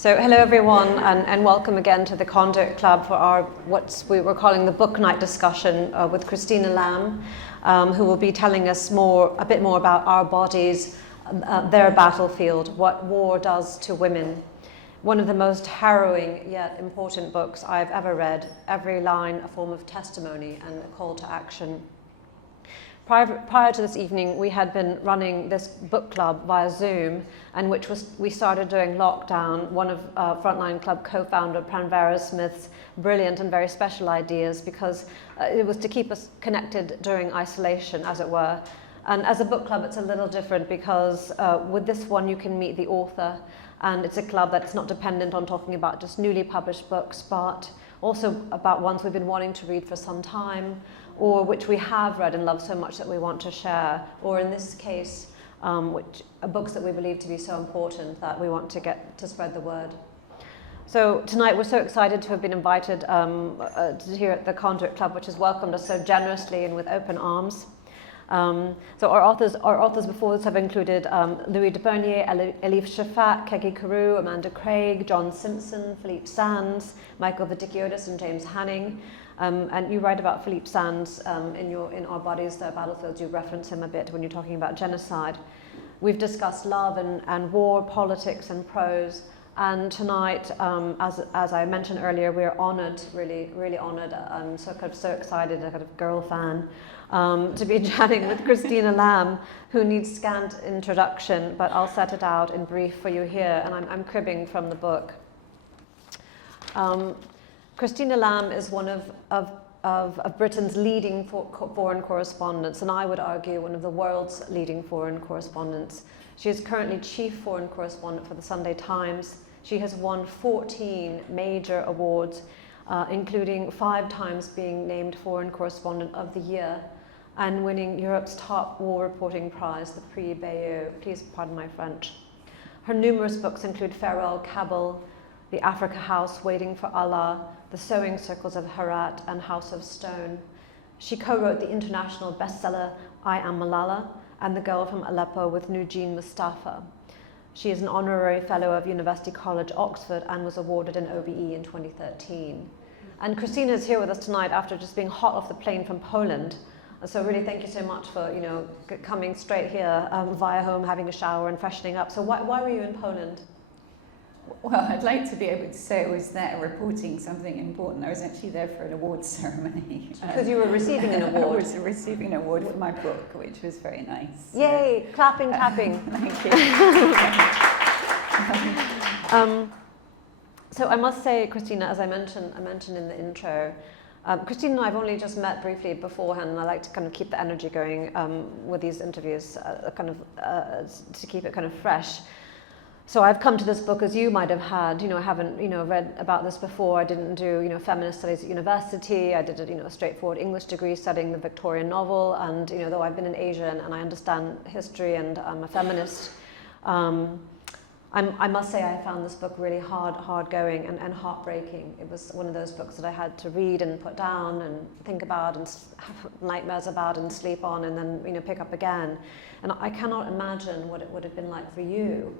So hello everyone, and welcome again to the Conduit Club for our what we were calling the book night discussion with Christina Lamb, who will be telling us a bit more about our bodies, their battlefield, what war does to women. One of the most harrowing yet important books I've ever read, every line a form of testimony and a call to action. Prior to this evening, we had been running this book club via Zoom, and we started doing lockdown, one of Frontline Club co-founder Pranvera Smith's brilliant and very special ideas, because it was to keep us connected during isolation, as it were. And as a book club, it's a little different because with this one, you can meet the author, and it's a club that's not dependent on talking about just newly published books, but also about ones we've been wanting to read for some time, or which we have read and love so much that we want to share, or in this case, which are books that we believe to be so important that we want to get to spread the word. So tonight we're so excited to have been invited here at the Conduit Club, which has welcomed us so generously and with open arms. So our authors before this have included Louis de Bernier, Elif Shafak, Kegi Carew, Amanda Craig, John Simpson, Philippe Sands, Michael Vitikiotis, and James Hanning. And you write about Philippe Sands in Our Bodies, Their Battlefields. You reference him a bit when you're talking about genocide. We've discussed love and war, politics and prose. And tonight, as I mentioned earlier, we're honoured, really honoured. I'm so excited, a kind of girl fan, to be chatting with Christina Lamb, who needs scant introduction, but I'll set it out in brief for you here, and I'm cribbing from the book. Christina Lamb is one of Britain's leading foreign correspondents, and I would argue one of the world's leading foreign correspondents. She is currently chief foreign correspondent for the Sunday Times. She has won 14 major awards, including 5 times being named Foreign Correspondent of the Year and winning Europe's top war reporting prize, the Prix Bayeux. Please pardon my French. Her numerous books include Farewell Kabul, The Africa House, Waiting for Allah, The Sewing Circles of Herat, and House of Stone. She co-wrote the international bestseller I Am Malala and The Girl from Aleppo with Nujeen Mustafa. She is an honorary fellow of University College, Oxford, and was awarded an OBE in 2013. And Christina is here with us tonight after just being hot off the plane from Poland. So really thank you so much for coming straight here via home, having a shower and freshening up. So why were you in Poland? Well, I'd like to be able to say I was there reporting something important. I was actually there for an awards ceremony. Because you were receiving an award. I was receiving an award for my book, which was very nice. Yay! Clapping, tapping. Thank you. So I must say, Christina, as I mentioned in the intro, Christina and I have only just met briefly beforehand, and I like to kind of keep the energy going with these interviews, to keep it kind of fresh. So I've come to this book as you might have had. I haven't read about this before. I didn't do feminist studies at university. I did a straightforward English degree studying the Victorian novel. And though I've been in Asia and I understand history and I'm a feminist, I must say I found this book really hard going and heartbreaking. It was one of those books that I had to read and put down and think about and have nightmares about and sleep on and then pick up again. And I cannot imagine what it would have been like for you.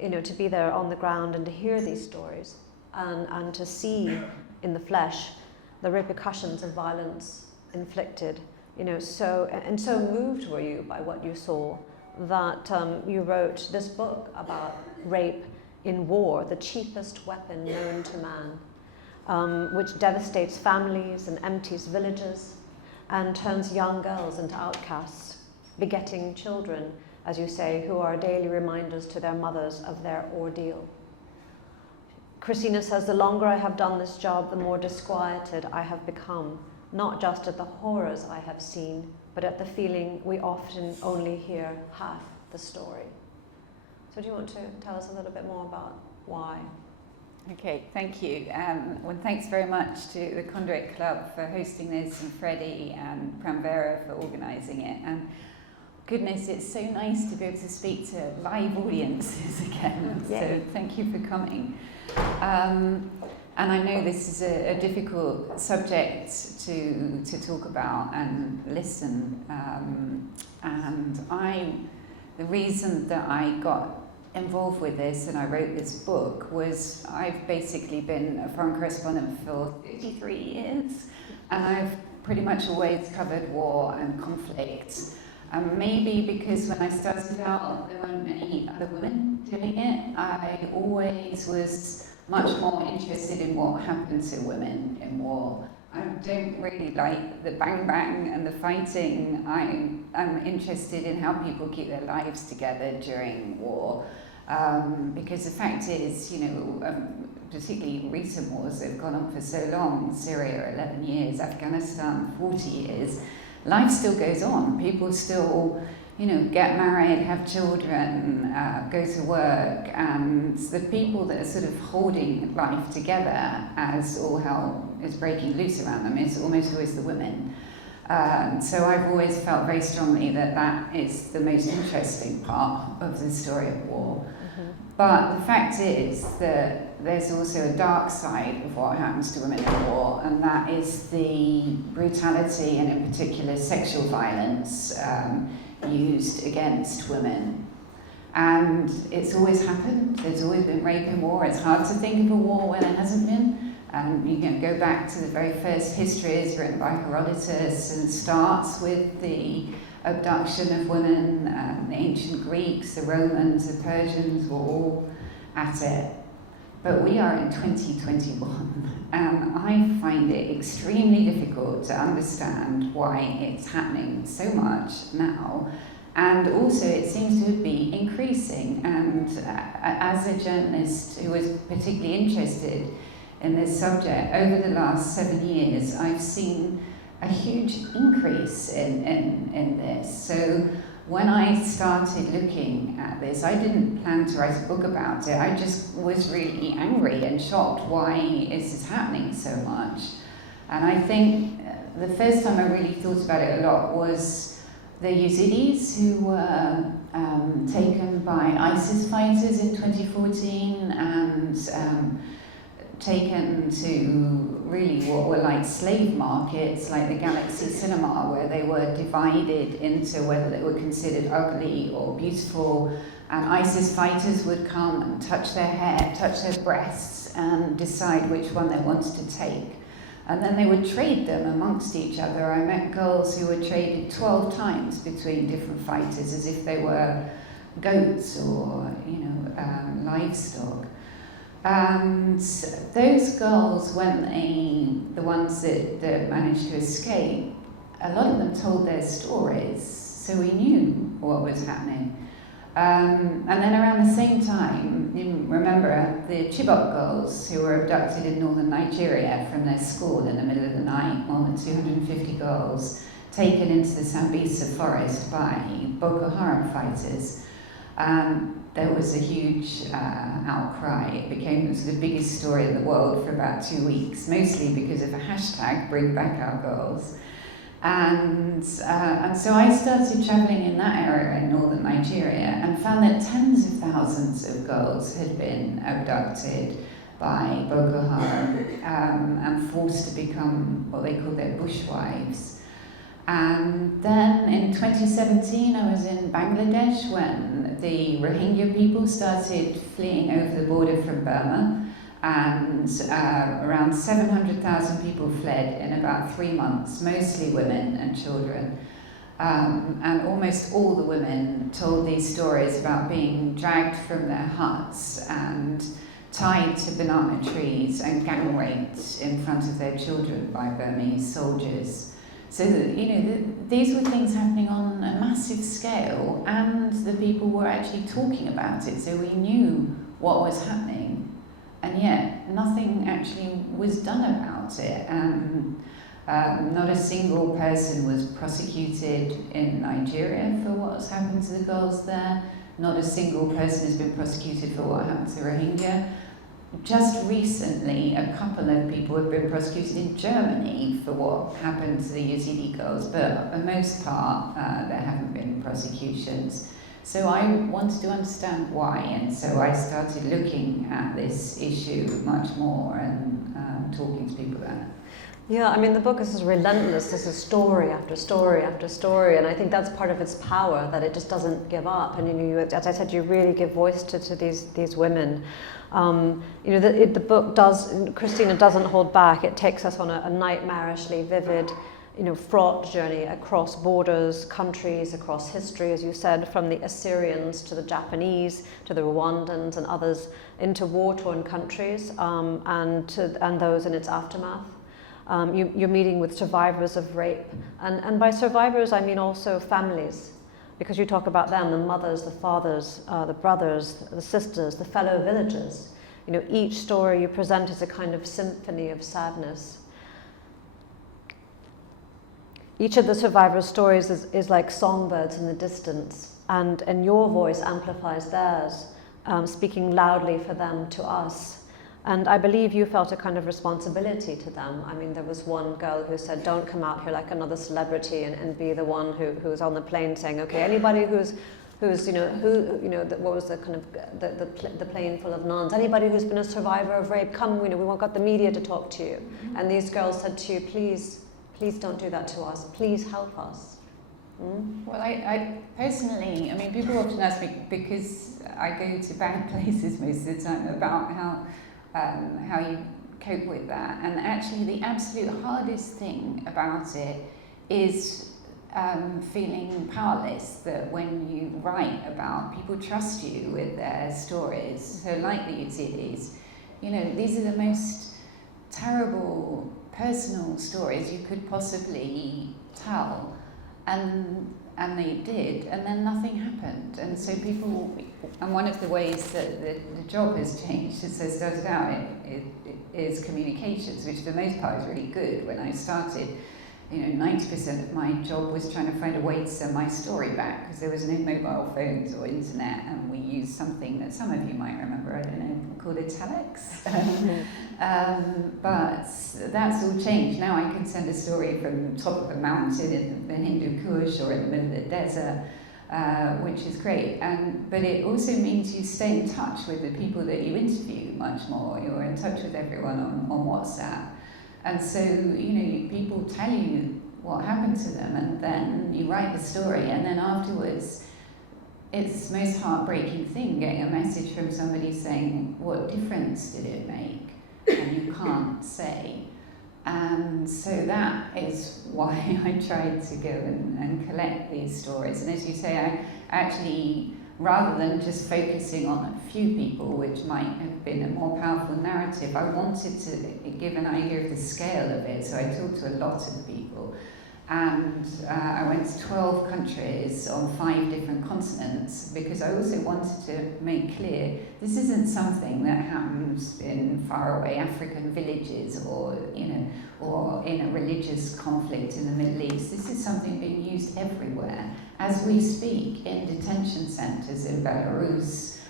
To be there on the ground and to hear these stories and to see in the flesh the repercussions of violence inflicted, so moved were you by what you saw that you wrote this book about rape in war, the cheapest weapon known to man, which devastates families and empties villages and turns young girls into outcasts, begetting children, as you say, who are daily reminders to their mothers of their ordeal. Christina says, the longer I have done this job, the more disquieted I have become, not just at the horrors I have seen, but at the feeling we often only hear half the story. So do you want to tell us a little bit more about why? Okay, thank you. Well, thanks very much to the Conduit Club for hosting this, and Freddie and Pranvera for organising it. And goodness, it's so nice to be able to speak to live audiences again. So thank you for coming. And I know this is a difficult subject to talk about and listen. And the reason that I got involved with this and I wrote this book was I've basically been a foreign correspondent for 53 years, and I've pretty much always covered war and conflict. Maybe because when I started out there weren't many other women doing it, I always was much more interested in what happened to women in war. I don't really like the bang bang and the fighting. I'm interested in how people keep their lives together during war. Because the fact is, particularly recent wars that have gone on for so long, Syria 11 years, Afghanistan 40 years, life still goes on. People still, get married, have children, go to work, and the people that are sort of holding life together as all hell is breaking loose around them is almost always the women. So I've always felt very strongly that that is the most interesting part of the story of war. But the fact is that there's also a dark side of what happens to women in war, and that is the brutality and in particular sexual violence used against women. And it's always happened. There's always been rape in war. It's hard to think of a war where there hasn't been. And you can go back to the very first histories written by Herodotus, and starts with the abduction of women. The ancient Greeks, the Romans, the Persians were all at it. But we are in 2021, and I find it extremely difficult to understand why it's happening so much now. And also it seems to be increasing. And as a journalist who was particularly interested in this subject, over the last 7 years, I've seen a huge increase in this. So when I started looking at this, I didn't plan to write a book about it. I just was really angry and shocked why is this happening so much. And I think the first time I really thought about it a lot was the Yazidis who were taken by ISIS fighters in 2014 and taken to really what were like slave markets, like the Galaxy Cinema, where they were divided into whether they were considered ugly or beautiful, and ISIS fighters would come and touch their hair, touch their breasts, and decide which one they wanted to take. And then they would trade them amongst each other. I met girls who were traded 12 times between different fighters as if they were goats or, livestock. And those girls, when the ones that managed to escape, a lot of them told their stories, so we knew what was happening. And then around the same time, you remember the Chibok girls who were abducted in northern Nigeria from their school in the middle of the night, more than 250 girls taken into the Sambisa forest by Boko Haram fighters. There was a huge outcry. It became the biggest story in the world for about 2 weeks, mostly because of a hashtag, Bring Back Our Girls. And so I started travelling in that area in northern Nigeria and found that tens of thousands of girls had been abducted by Boko Haram and forced to become what they called their bushwives. And then in 2017 I was in Bangladesh when the Rohingya people started fleeing over the border from Burma, and around 700,000 people fled in about 3 months, mostly women and children. And almost all the women told these stories about being dragged from their huts and tied to banana trees and gang raped in front of their children by Burmese soldiers. So, these were things happening on a massive scale, and the people were actually talking about it, so we knew what was happening, and yet nothing actually was done about it. Not a single person was prosecuted in Nigeria for what's happened to the girls there. Not a single person has been prosecuted for what happened to Rohingya. Just recently, a couple of people have been prosecuted in Germany for what happened to the Yazidi girls, but for the most part, there haven't been prosecutions. So I wanted to understand why, and so I started looking at this issue much more and talking to people about it. Yeah, I mean, the book is relentless. This is story after story after story, and I think that's part of its power, that it just doesn't give up. And as I said, you really give voice to these women. The book does. Christina doesn't hold back. It takes us on a nightmarishly vivid, fraught journey across borders, countries, across history, as you said, from the Assyrians to the Japanese to the Rwandans and others, into war-torn countries, and those in its aftermath. You're meeting with survivors of rape, and by survivors I mean also families, because you talk about them, the mothers, the fathers, the brothers, the sisters, the fellow villagers. Each story you present is a kind of symphony of sadness. Each of the survivors' stories is like songbirds in the distance, and your voice amplifies theirs, speaking loudly for them to us. And I believe you felt a kind of responsibility to them. I mean, there was one girl who said, don't come out here like another celebrity and be the one who's on the plane saying, okay, anybody what was the kind of the plane full of nuns, anybody who's been a survivor of rape, come, we want got the media to talk to you. Mm-hmm. And these girls said to you, please don't do that to us, please help us. Mm? Well, I personally, I mean, people often ask me, because I go to bad places most of the time, about how you cope with that. And actually the absolute hardest thing about it is feeling powerless, that when you write about, people trust you with their stories. So like the Yazidis, these are the most terrible personal stories you could possibly tell. And they did, and then nothing happened. And so people, and one of the ways that the job has changed, as I started out, it is communications, which for the most part is really good. When I started, 90% of my job was trying to find a way to send my story back, because there was no mobile phones or internet, and we used something that some of you might remember, I don't know, called a telex. But that's all changed. Now I can send a story from the top of a mountain in the Hindu Kush or in the middle of the desert, which is great. But it also means you stay in touch with the people that you interview much more. You're in touch with everyone on WhatsApp. And so, people tell you what happened to them, and then you write the story, and then afterwards, it's the most heartbreaking thing, getting a message from somebody saying, what difference did it make? And you can't say. And so that is why I tried to go and collect these stories. And as you say, I actually, rather than just focusing on a few people, which might have been a more powerful narrative, I wanted to give an idea of the scale of it. So I talked to a lot of people. And I went to 12 countries on 5 different continents, because I also wanted to make clear this isn't something that happens in faraway African villages or in a religious conflict in the Middle East. This is something being used everywhere. As we speak, in detention centres in Belarus,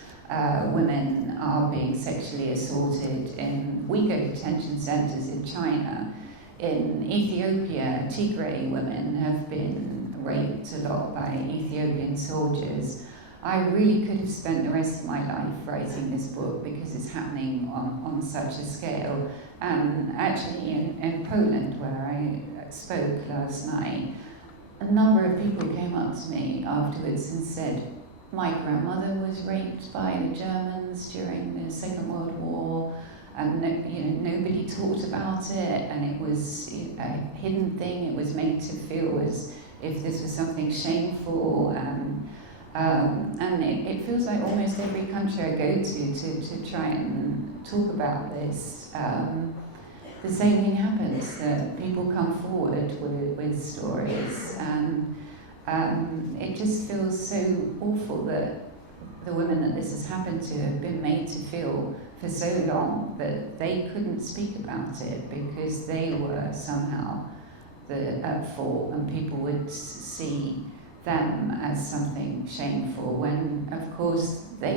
women are being sexually assaulted in Uyghur detention centres in China. In Ethiopia, Tigray women have been raped a lot by Ethiopian soldiers. I really could have spent the rest of my life writing this book, because it's happening on such a scale. And actually in Poland, where I spoke last night, a number of people came up to me afterwards and said, my grandmother was raped by the Germans during the Second World War, and nobody talked about it, and it was a hidden thing. It was made to feel as if this was something shameful, and it feels like almost every country I go to try and talk about this, the same thing happens, that people come forward with stories, and it just feels so awful that the women that this has happened to have been made to feel for so long that they couldn't speak about it, because they were somehow at fault, and people would see them as something shameful, when of course they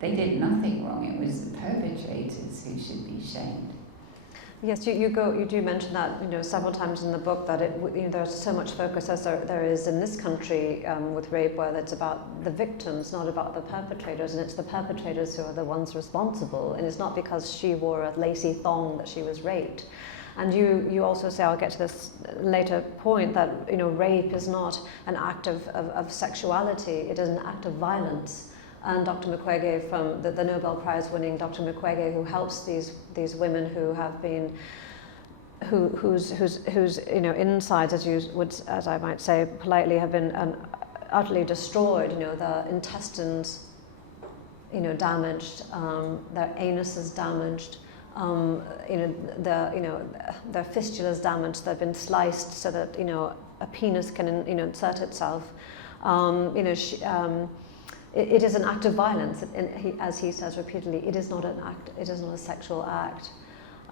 did nothing wrong. It was the perpetrators who should be shamed. Yes, you do mention that several times in the book, that there's so much focus, as there is in this country with rape, where it's about the victims, not about the perpetrators, and it's the perpetrators who are the ones responsible, and it's not because she wore a lacy thong that she was raped. And you also say, I'll get to this later point, that rape is not an act of sexuality, it is an act of violence. And Dr. Mukwege, from the Nobel Prize winning Dr. Mukwege, who helps these women who have been, whose insides, as I might say politely, have been utterly destroyed. The intestines, damaged, their anus is damaged, their fistulas damaged. They've been sliced so that a penis can insert itself. It is an act of violence, as he says repeatedly. It is not an act. It is not a sexual act.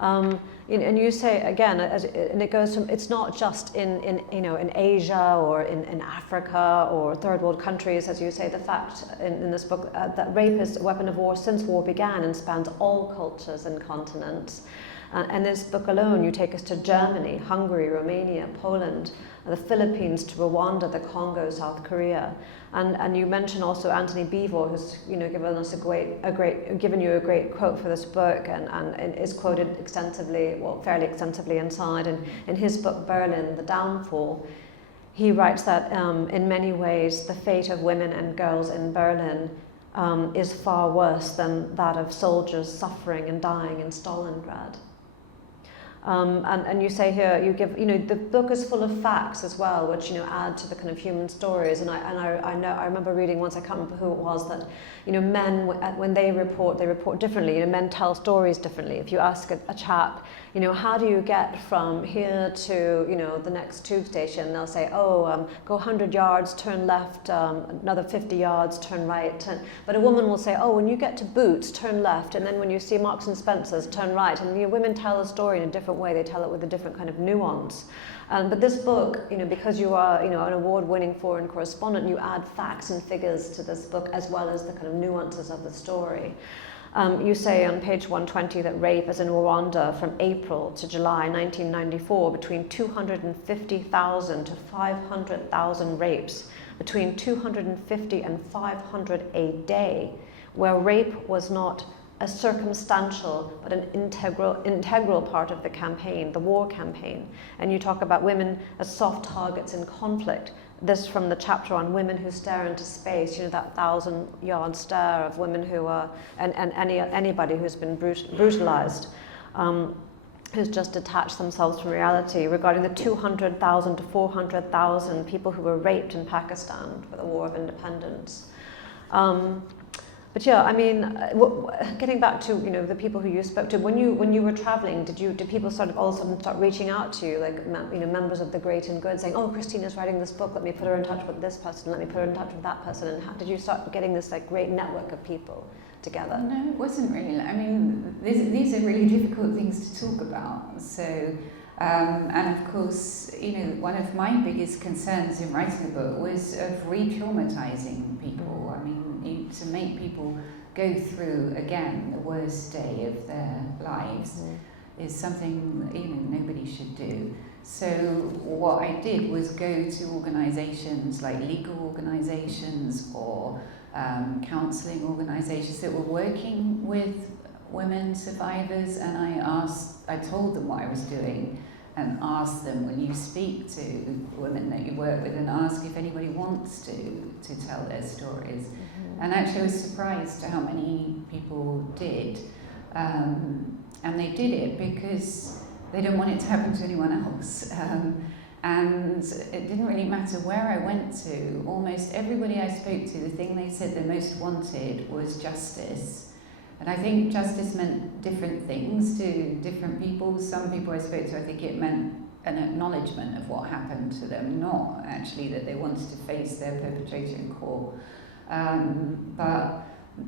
And you say again, and it goes from, it's not just in Asia or in Africa or third world countries, as you say. The fact in this book that rape is a weapon of war since war began and spans all cultures and continents. And this book alone, you take us to Germany, Hungary, Romania, Poland, the Philippines, to Rwanda, the Congo, South Korea. And you mention also Anthony Beevor, who's given us given you a great quote for this book, and is quoted extensively, fairly extensively inside. And in his book Berlin, The Downfall, he writes that in many ways the fate of women and girls in Berlin is far worse than that of soldiers suffering and dying in Stalingrad. And you say here, you give, the book is full of facts as well, which add to the kind of human stories. And I remember reading once, I can't remember who it was, that men, when they report differently. Men tell stories differently. If you ask a chap, how do you get from here to the next tube station, they'll say, go 100 yards, turn left, another 50 yards, turn right. But a woman will say, when you get to Boots, turn left, and then when you see Marks and Spencer's, turn right. And women tell a story in a different way. They tell it with a different kind of nuance. But this book, because you are an award-winning foreign correspondent, you add facts and figures to this book as well as the kind of nuances of the story. You say on page 120 that rape is in Rwanda from April to July 1994, between 250,000 to 500,000 rapes, between 250 and 500 a day, where rape was not a circumstantial but an integral part of the campaign, the war campaign. And you talk about women as soft targets in conflict. This from the chapter on women who stare into space, that 1,000-yard stare of women who are, and anybody who's been brutalized, who's just detached themselves from reality, regarding the 200,000 to 400,000 people who were raped in Pakistan for the War of Independence. But yeah, getting back to the people who you spoke to, when you were traveling, did people sort of all of a sudden start reaching out to you, like members of the great and good, saying, Christina's writing this book, let me put her in touch with this person, let me put her in touch with that person, and how did you start getting this great network of people together? No, it wasn't really. These are really difficult things to talk about. So, and of course, one of my biggest concerns in writing the book was of re-traumatizing people. To make people go through again the worst day of their lives is something nobody should do. So what I did was go to organisations like legal organisations or counselling organisations that were working with women survivors, and I told them what I was doing, and asked them, when you speak to women that you work with, and ask if anybody wants to tell their stories. And actually I was surprised at how many people did. And they did it because they didn't want it to happen to anyone else. And it didn't really matter where I went to. Almost everybody I spoke to, the thing they said they most wanted was justice. And I think justice meant different things to different people. Some people I spoke to, I think it meant an acknowledgement of what happened to them, not actually that they wanted to face their perpetrator in court. And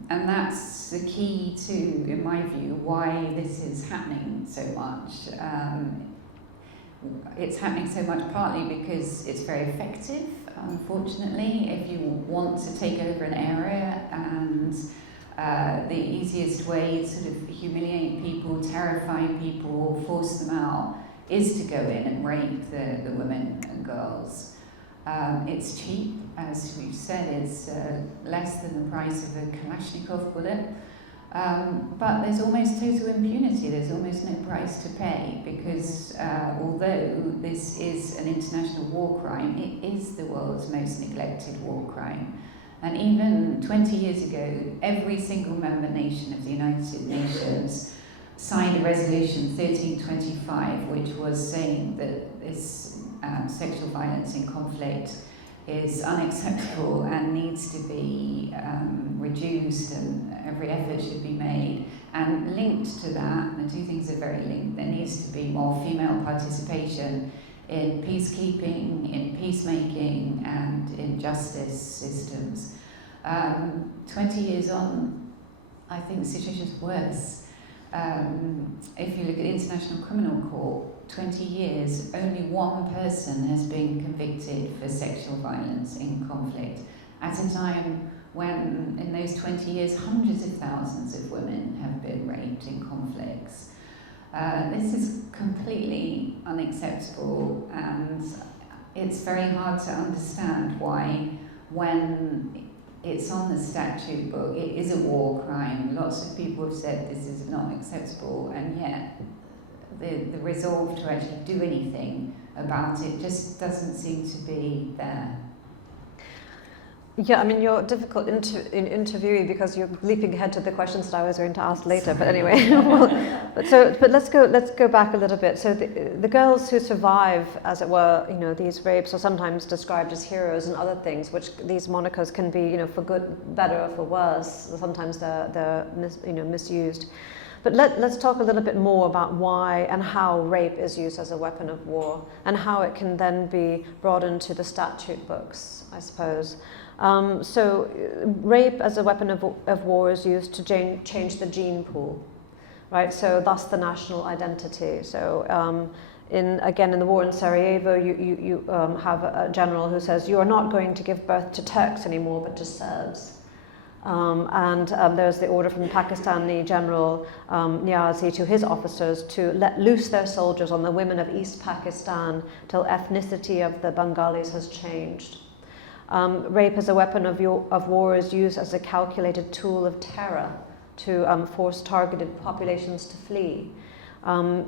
that's the key to, in my view, why this is happening so much. It's happening so much partly because it's very effective, unfortunately. If you want to take over an area, and the easiest way to sort of humiliate people, terrify people, force them out, is to go in and rape the women and girls. It's cheap, as we've said, it's less than the price of a Kalashnikov bullet. But there's almost total impunity. There's there's almost no price to pay, because although this is an international war crime, it is the world's most neglected war crime. And even 20 years ago, every single member nation of the United Nations signed a resolution 1325, which was saying that this sexual violence in conflict is unacceptable and needs to be reduced, and every effort should be made. And linked to that, the two things are very linked, there needs to be more female participation in peacekeeping, in peacemaking, and in justice systems. 20 years on, I think the situation's worse. If you look at the International Criminal Court, 20 years, only one person has been convicted for sexual violence in conflict, at a time when, in those 20 years, hundreds of thousands of women have been raped in conflicts. This is completely unacceptable, and it's very hard to understand why, when it's on the statute book, it is a war crime. Lots of people have said this is not acceptable, and yet the resolve to actually do anything about it just doesn't seem to be there. Yeah, I mean, you're difficult interviewee because you're leaping ahead to the questions that I was going to ask later. But anyway, but let's go back a little bit. So the girls who survive, as it were, these rapes are sometimes described as heroes and other things, which these monikers can be, for good, better, or for worse. Sometimes they're misused. But let's talk a little bit more about why and how rape is used as a weapon of war, and how it can then be brought into the statute books, I suppose. So rape as a weapon of war is used to change the gene pool, right? So thus the national identity. So in the war in Sarajevo, you have a general who says, you are not going to give birth to Turks anymore, but to Serbs. There's the order from Pakistani General Niazi to his officers to let loose their soldiers on the women of East Pakistan till ethnicity of the Bengalis has changed. Rape as a weapon of war is used as a calculated tool of terror to force targeted populations to flee.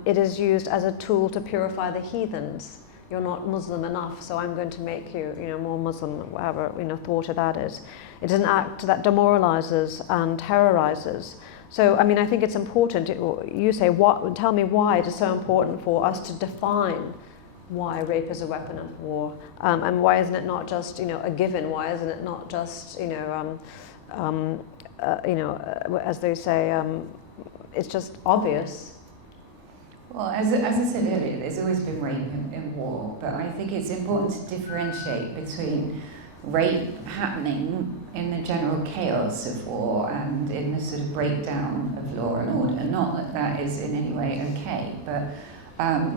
It is used as a tool to purify the heathens. You're not Muslim enough, so I'm going to make you, more Muslim, whatever, thwarted that is. It is an act that demoralizes and terrorizes. So, I mean, I think it's important. You say, tell me why it is so important for us to define why rape is a weapon of war, and why isn't it not just, a given? Why isn't it not just, as they say, it's just obvious? Well, as I said earlier, there's always been rape in war, but I think it's important to differentiate between rape happening in the general chaos of war and in the sort of breakdown of law and order. Not that that is in any way okay, but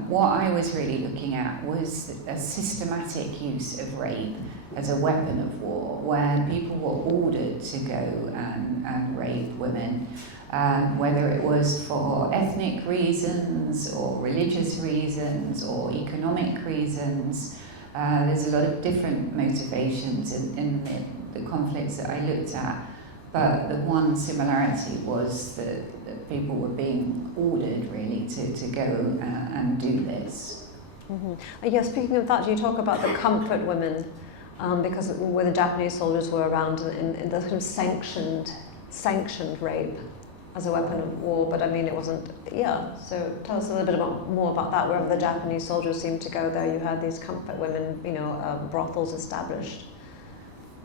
what I was really looking at was a systematic use of rape as a weapon of war, where people were ordered to go and rape women, whether it was for ethnic reasons or religious reasons or economic reasons. There's a lot of different motivations in the conflicts that I looked at, but the one similarity was that people were being ordered really to go and do this. Mm-hmm. Yeah, speaking of that, you talk about the comfort women, because when the Japanese soldiers were around in the kind of sanctioned rape as a weapon of war, but I mean it wasn't, so tell us a little bit more about that. Wherever the Japanese soldiers seemed to go there, you had these comfort women, brothels established.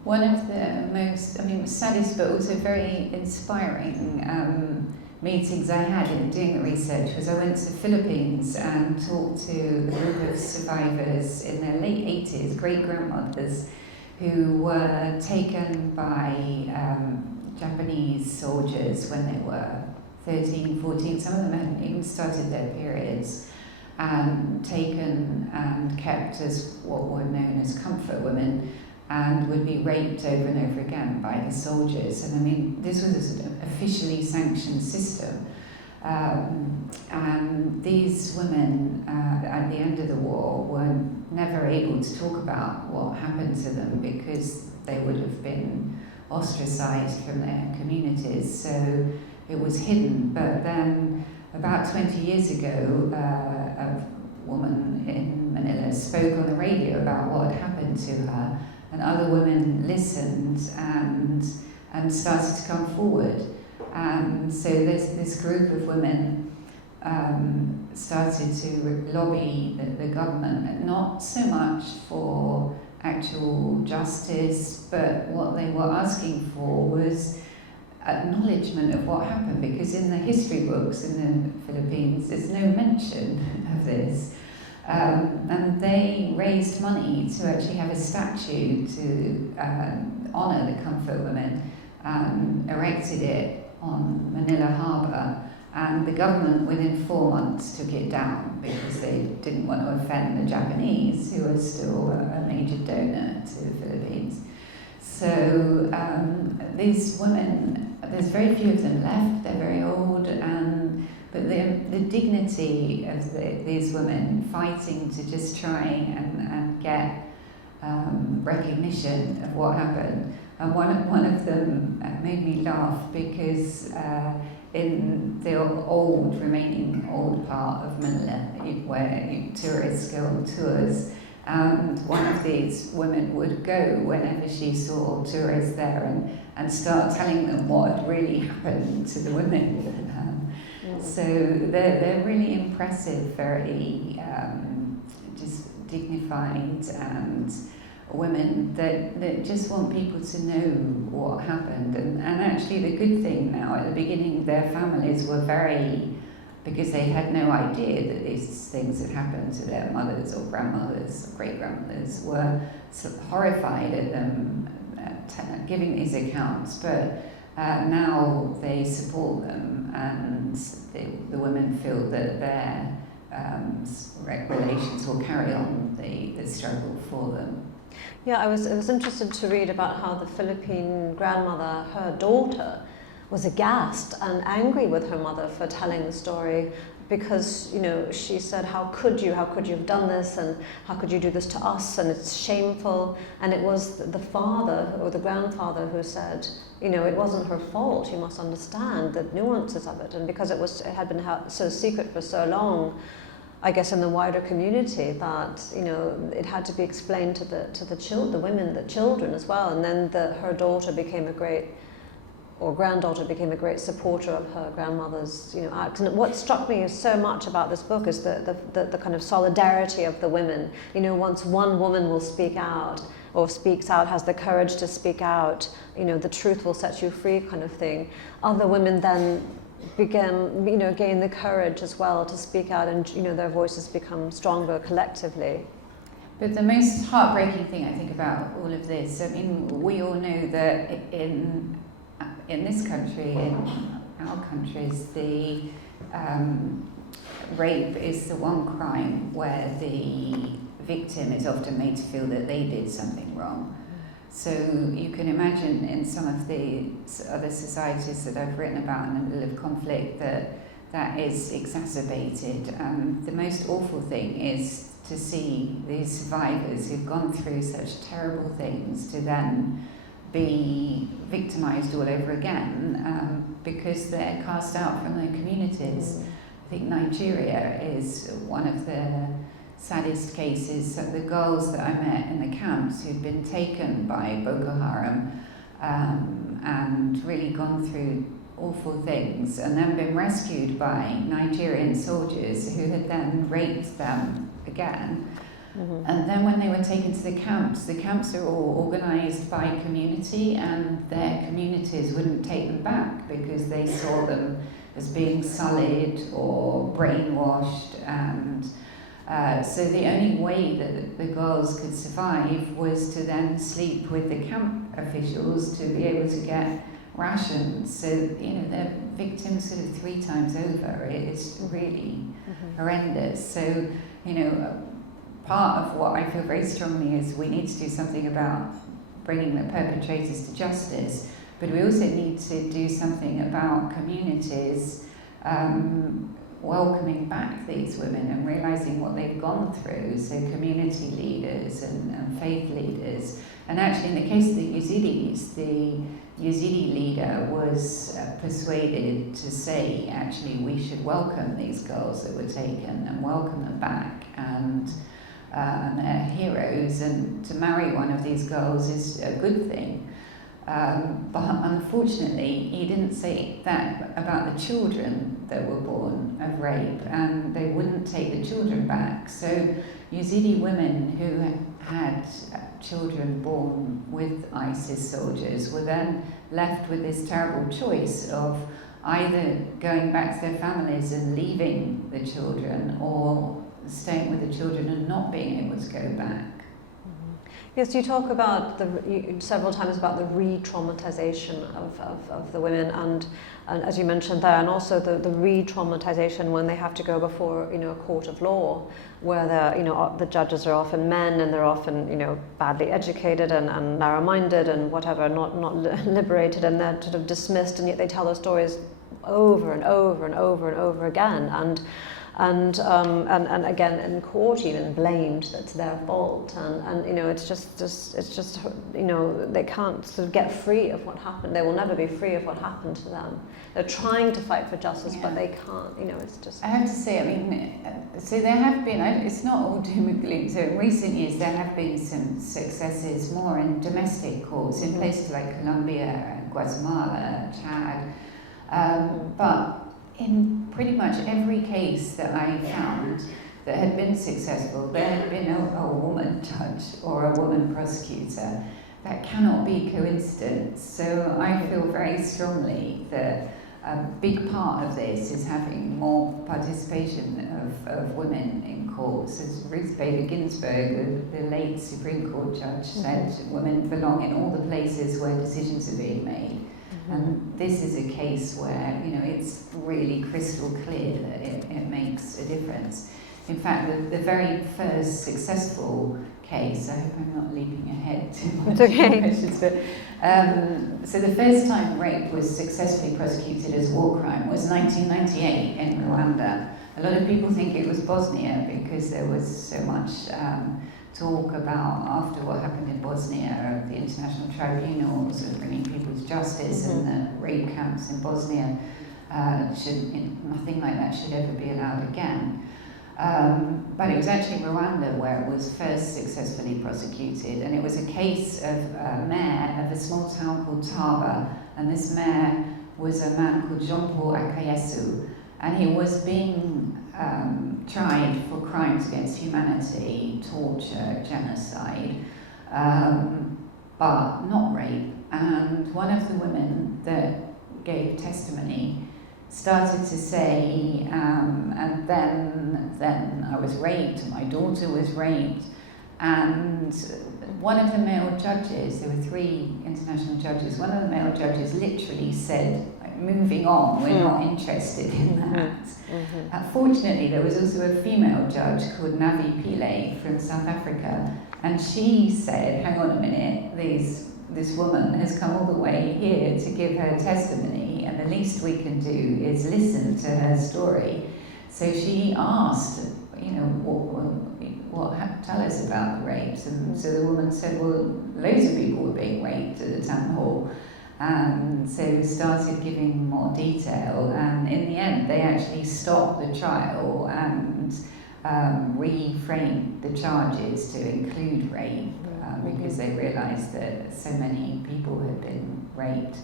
One of the most, saddest but also very inspiring meetings I had in doing the research was I went to the Philippines and talked to a group of survivors in their late 80s, great-grandmothers, who were taken by Japanese soldiers when they were 13, 14, some of them hadn't even started their periods, and taken and kept as what were known as comfort women, and would be raped over and over again by the soldiers. And this was a sort of officially sanctioned system. And these women, at the end of the war, were never able to talk about what happened to them because they would have been ostracized from their communities. So it was hidden. But then about 20 years ago, a woman in Manila spoke on the radio about what had happened to her, and other women listened and started to come forward. And so this group of women started to lobby the government, not so much for actual justice, but what they were asking for was acknowledgement of what happened, because in the history books in the Philippines there's no mention of this. And they raised money to actually have a statue to honour the comfort women, erected it on Manila Harbour, and the government within 4 months took it down because they didn't want to offend the Japanese, who are still a major donor to the Philippines. So these women, there's very few of them left, they're very old, but the dignity of these women fighting to just try and get recognition of what happened. And one of them made me laugh because in the remaining old part of Manila, where tourists go on tours, and one of these women would go whenever she saw tourists there and start telling them what had really happened to the women. So they're really impressive, very just dignified, and women that just want people to know what happened. And actually the good thing now, at the beginning their families were because they had no idea that these things had happened to their mothers or grandmothers or great-grandmothers, were sort of horrified at them giving these accounts, but now they support them, and the women feel that their relations will carry on the struggle for them. Yeah, I was interested to read about how the Philippine grandmother, her daughter, was aghast and angry with her mother for telling the story, because, she said, how could you have done this, and how could you do this to us, and it's shameful. And it was the father or the grandfather who said, it wasn't her fault, you must understand the nuances of it. And because it had been so secret for so long, I guess in the wider community, that it had to be explained to the women, the children as well. And then her daughter became granddaughter became a great supporter of her grandmother's acts. And what struck me so much about this book is the kind of solidarity of the women. Once one woman will speak out, or speaks out, has the courage to speak out, the truth will set you free, kind of thing. Other women then gain the courage as well to speak out, and their voices become stronger collectively. But the most heartbreaking thing I think about all of this, we all know that in this country, in our countries, the rape is the one crime where the victim is often made to feel that they did something wrong. So you can imagine in some of the other societies that I've written about in the middle of conflict that is exacerbated. The most awful thing is to see these survivors who've gone through such terrible things to then be victimised all over again because they're cast out from their communities. I think Nigeria is one of the saddest cases. So the girls that I met in the camps who'd been taken by Boko Haram and really gone through awful things, and then been rescued by Nigerian soldiers who had then raped them again. Mm-hmm. And then when they were taken to the camps are all organised by community, and their communities wouldn't take them back because they saw them as being sullied or brainwashed. And so the only way that the girls could survive was to then sleep with the camp officials to be able to get rations. So, they're victims sort of 3 times over. It's really horrendous. So, part of what I feel very strongly is we need to do something about bringing the perpetrators to justice, but we also need to do something about communities welcoming back these women and realising what they've gone through. So community leaders and faith leaders. And actually in the case of the Yazidis, the Yazidi leader was persuaded to say, actually, we should welcome these girls that were taken and welcome them back, and they're heroes, and to marry one of these girls is a good thing. But unfortunately, he didn't say that about the children that were born of rape, and they wouldn't take the children back. So Yazidi women who had children born with ISIS soldiers were then left with this terrible choice of either going back to their families and leaving the children, or staying with the children and not being able to go back. Yes, you talk about several times about the re-traumatization of the women, and as you mentioned there, and also the re-traumatization when they have to go before a court of law, where the judges are often men, and they're often badly educated and narrow-minded and whatever, not liberated, and they're sort of dismissed, and yet they tell their stories over and over and over and over again, and again in court even blamed that it's their fault, and it's just they can't sort of get free of what happened. They will never be free of what happened to them. They're trying to fight for justice, but they can't. It's just. I have to say, I mean, so there have been. It's not all doom and gloom. So in recent years, there have been some successes more in domestic courts in places like Colombia, Guatemala, Chad, but in pretty much every case that I found that had been successful, there had been a woman judge or a woman prosecutor. That cannot be coincidence. So I feel very strongly that a big part of this is having more participation of women in courts. As Ruth Bader Ginsburg, the late Supreme Court judge, said, women belong in all the places where decisions are being made. And this is a case where it's really crystal clear that it makes a difference. In fact, the very first successful case, I hope I'm not leaping ahead too much. It's okay. Questions, but, so the first time rape was successfully prosecuted as war crime was 1998 in Rwanda. A lot of people think it was Bosnia because there was so much talk about, after what happened in Bosnia, of the international tribunals and bringing people to justice, and the rape camps in Bosnia, nothing like that should ever be allowed again. But it was actually Rwanda where it was first successfully prosecuted, and it was a case of a mayor of a small town called Taba, and this mayor was a man called Jean-Paul Akayesu, and he was being tried for crimes against humanity, torture, genocide, but not rape. And one of the women that gave testimony started to say, and then I was raped, my daughter was raped, and one of the male judges, there were 3 international judges, one of the male judges literally said, moving on, we're not interested in that. Fortunately, there was also a female judge called Navi Pillay from South Africa, and she said, hang on a minute, this woman has come all the way here to give her testimony, and the least we can do is listen to her story. So she asked, tell us about the rapes. And so the woman said, well, loads of people were being raped at the town hall. And so started giving more detail, and in the end they actually stopped the trial and reframed the charges to include rape, because they realised that so many people had been raped.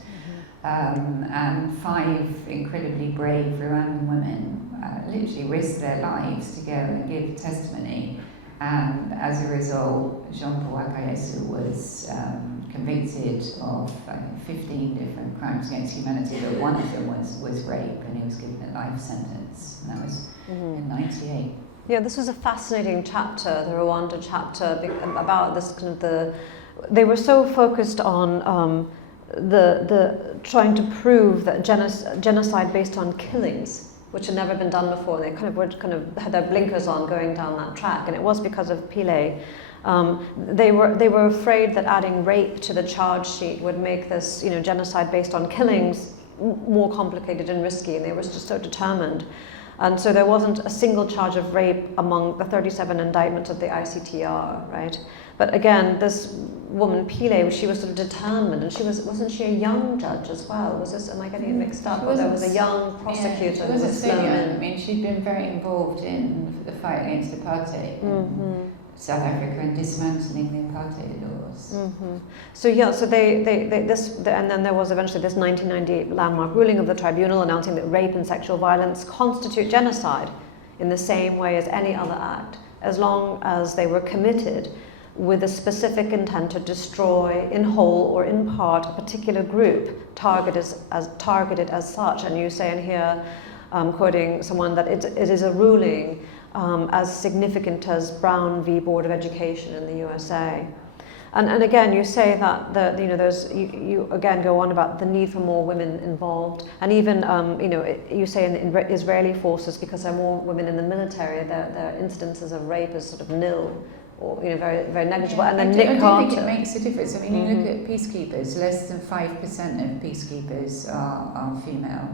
And 5 incredibly brave Rwandan women literally risked their lives to go and give testimony, and as a result Jean-Paul Akayesu was convicted of 15 different crimes against humanity, but one of them was rape, and he was given a life sentence, and that was in 98. Yeah, this was a fascinating chapter, the Rwanda chapter, about this kind of they were so focused on the trying to prove that genocide based on killings, which had never been done before. They kind of had their blinkers on going down that track, and it was because of Pillay. They were afraid that adding rape to the charge sheet would make this, genocide based on killings more complicated and risky, and they were just so determined. And so there wasn't a single charge of rape among the 37 indictments of the ICTR, right? But again, this woman, Pile, she was sort of determined, and wasn't she a young judge as well? Am I getting it mixed up? Or there was a young prosecutor who was so young. in. I mean, she'd been very involved in the fight against apartheid in South Africa and dismantling the apartheid laws. So yeah, so and then there was eventually this 1998 landmark ruling of the tribunal announcing that rape and sexual violence constitute genocide in the same way as any other act, as long as they were committed with a specific intent to destroy in whole or in part a particular group targeted as such. And you say in here, quoting someone, that it is a ruling as significant as Brown v. Board of Education in the USA. And again, you say that you again go on about the need for more women involved, and even you say in Israeli forces, because there are more women in the military, their incidences of rape is sort of nil, or very very negligible. Yeah, and then I do think it makes a difference. I mean, you look at peacekeepers, less than 5% of peacekeepers are female.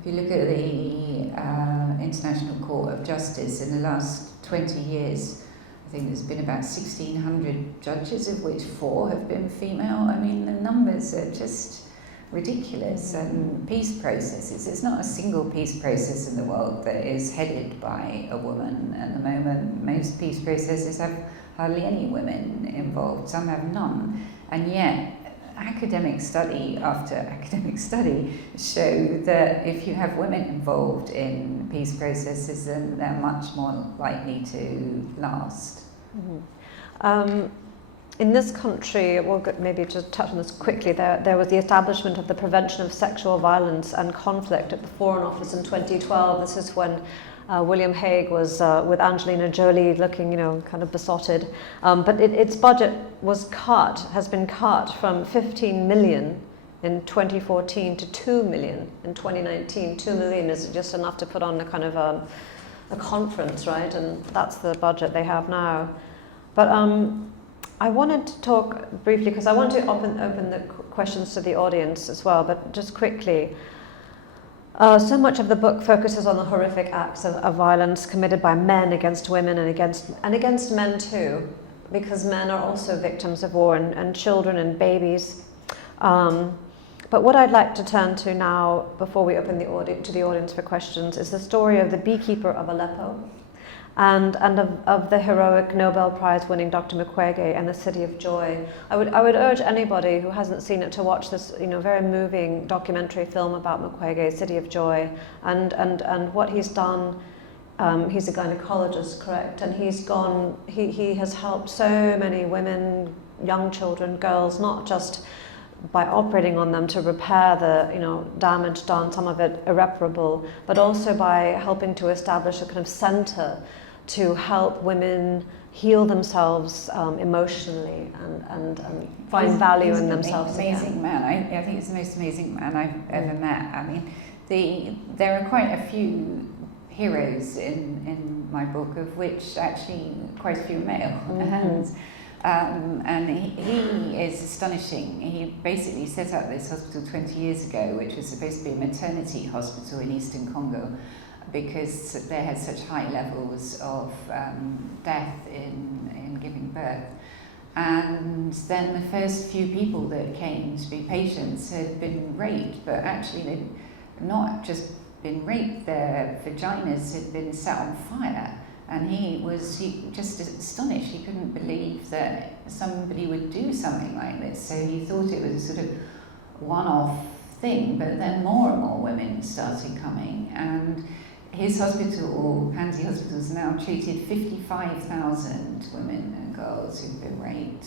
If you look at the International Court of Justice in the last 20 years, I think there's been about 1,600 judges, of which 4 have been female. I mean, the numbers are just ridiculous. And peace processes, there's not a single peace process in the world that is headed by a woman at the moment. Most peace processes have hardly any women involved, some have none. And yet, academic study after academic study show that if you have women involved in peace processes, then they're much more likely to last. In this country, we'll maybe just touch on this quickly, there was the establishment of the Prevention of Sexual Violence and Conflict at the Foreign Office in 2012. This is when William Hague was with Angelina Jolie looking, kind of besotted. But its budget has been cut from 15 million in 2014 to 2 million in 2019. 2 million is just enough to put on a kind of a conference, right? And that's the budget they have now. But I wanted to talk briefly, because I want to open the questions to the audience as well, but just quickly. So much of the book focuses on the horrific acts of violence committed by men against women and against men too, because men are also victims of war, and children and babies. But what I'd like to turn to now, before we open to the audience for questions, is the story of the beekeeper of Aleppo, and of the heroic Nobel Prize winning Dr. Mukwege and the City of Joy. I would urge anybody who hasn't seen it to watch this very moving documentary film about Mukwege, City of Joy, and what he's done. He's a gynecologist, correct? And he has helped so many women, young children, girls, not just by operating on them to repair the damage done, some of it irreparable, but also by helping to establish a kind of center to help women heal themselves emotionally and find value in themselves. Amazing man. I think he's the most amazing man I've ever met. I mean, there are quite a few heroes in my book, of which actually quite a few are male. And he is astonishing. He basically set up this hospital 20 years ago, which was supposed to be a maternity hospital in Eastern Congo, because they had such high levels of death in giving birth. And then the first few people that came to be patients had been raped, but actually they'd not just been raped, their vaginas had been set on fire. And he was just astonished. He couldn't believe that somebody would do something like this. So he thought it was a sort of one-off thing, but then more and more women started coming. And his hospital, Pansy Hospital, has now treated 55,000 women and girls who've been raped.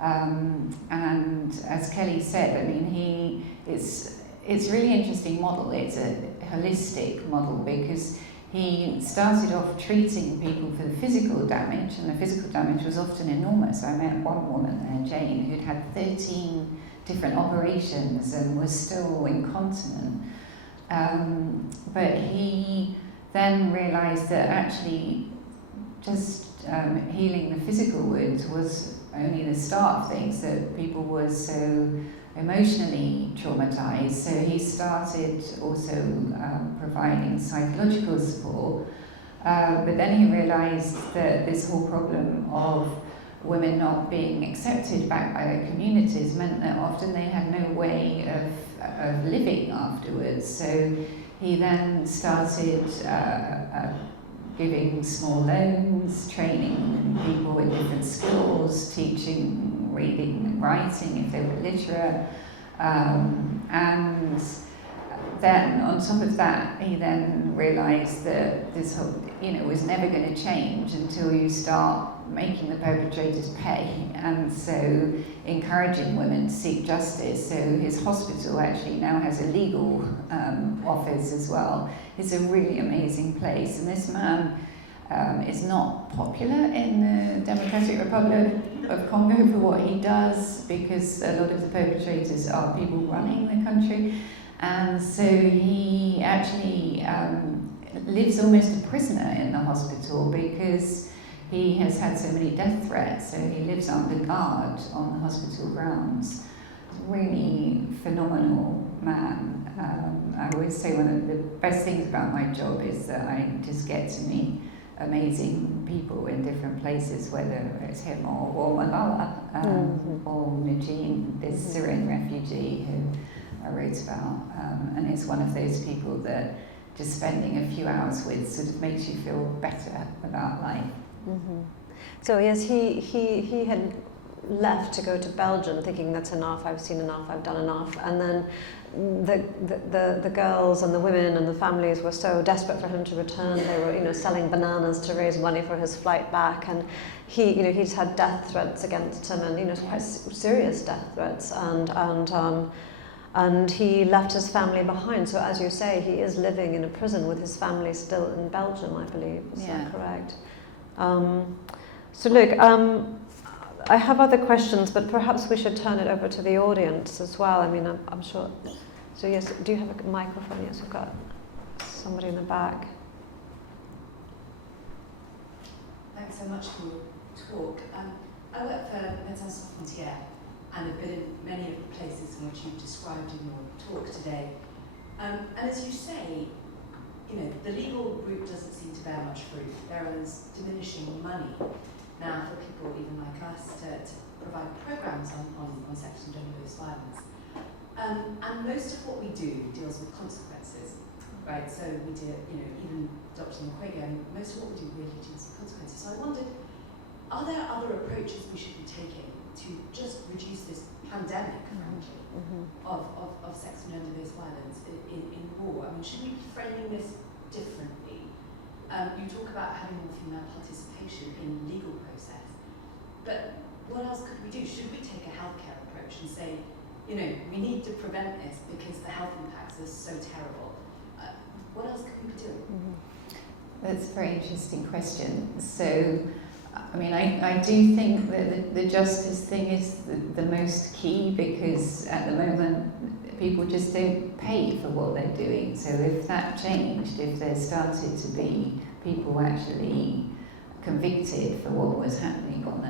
And as Kelly said, I mean, it's a really interesting model. It's a holistic model, because he started off treating people for the physical damage, and the physical damage was often enormous. I met one woman there, Jane, who'd had 13 different operations and was still incontinent. But he then realised that actually just healing the physical wounds was only the start of things, that people were so emotionally traumatized. So he started also providing psychological support, but then he realized that this whole problem of women not being accepted back by their communities meant that often they had no way of living afterwards. So he then started giving small loans, training people with different skills, teaching reading and writing if they were literate, and then on top of that he then realised that this whole, was never going to change until you start making the perpetrators pay, and so encouraging women to seek justice. So his hospital actually now has a legal office as well. It's a really amazing place, and this man is not popular in the Democratic Republic of Congo for what he does, because a lot of the perpetrators are people running the country, and so he actually lives almost a prisoner in the hospital because he has had so many death threats, so he lives under guard on the hospital grounds. He's a really phenomenal man. I always say one of the best things about my job is that I just get to meet amazing people in different places, whether it's him or Malala, or Najim, this Syrian refugee who I wrote about, and it's one of those people that just spending a few hours with sort of makes you feel better about life. Mm-hmm. So yes, he had left to go to Belgium thinking that's enough, I've seen enough, I've done enough, and then the girls and the women and the families were so desperate for him to return. They were selling bananas to raise money for his flight back, and he's had death threats against him, and quite serious death threats, and he left his family behind. So as you say, he is living in a prison with his family still in Belgium, I believe. Is that correct? So look, I have other questions, but perhaps we should turn it over to the audience as well. I mean, I'm sure. So yes, do you have a microphone? Yes, we've got somebody in the back. Thanks so much for your talk. I work for Médecins Sans Frontières and have been in many of the places in which you've described in your talk today. And as you say, the legal route doesn't seem to bear much fruit. There is diminishing money now for people even like us to provide programs on sex and gender-based violence. And most of what we do deals with consequences, right? So we do, even Dr. Mukwege, most of what we do really deals with consequences. So I wondered, are there other approaches we should be taking to just reduce this pandemic, frankly, of sex and gender-based violence in war? I mean, should we be framing this differently? You talk about having more female participation in the legal process, but what else could we do? Should we take a healthcare approach and say, we need to prevent this because the health impacts are so terrible? What else could we be doing? That's a very interesting question. So, I mean, I do think that the justice thing is the most key, because at the moment people just don't pay for what they're doing. So if that changed, if there started to be people actually convicted for what was happening on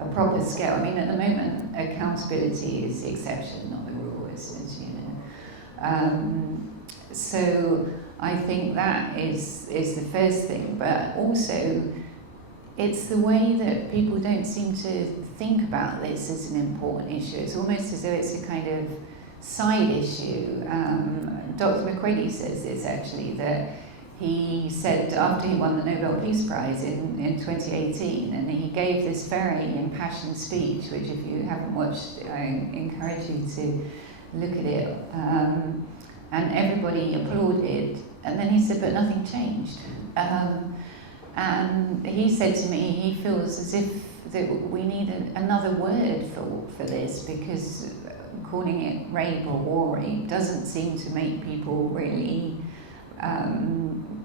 a proper scale. I mean, at the moment, accountability is the exception, not the rule, as you know. So I think that is the first thing, but also it's the way that people don't seem to think about this as an important issue. It's almost as though it's a kind of side issue. Dr. Mukwege says this actually, that he said after he won the Nobel Peace Prize in 2018, and he gave this very impassioned speech, which if you haven't watched, I encourage you to look at it, and everybody applauded, and then he said, but nothing changed. And he said to me, he feels as if that we need another word for this, because calling it rape or war rape doesn't seem to make people really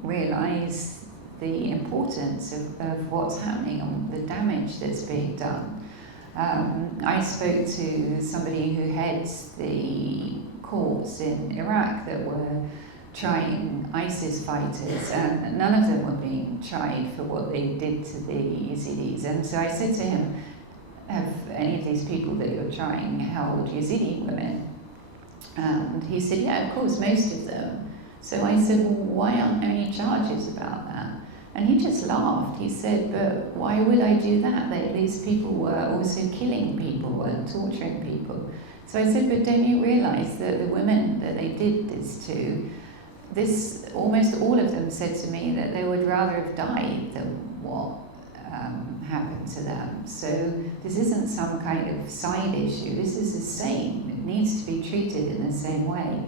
realise the importance of what's happening and the damage that's being done. I spoke to somebody who heads the courts in Iraq that were trying ISIS fighters, and none of them were being tried for what they did to the Yazidis. And so I said to him, have any of these people that you're trying held Yazidi women? And he said, yeah, of course, most of them. So I said, well, why aren't there any charges about that? And he just laughed. He said, but why would I do that? These people were also killing people and torturing people. So I said, but don't you realise that the women that they did this to, almost all of them said to me that they would rather have died than what happened to them. So this isn't some kind of side issue. This is the same. It needs to be treated in the same way.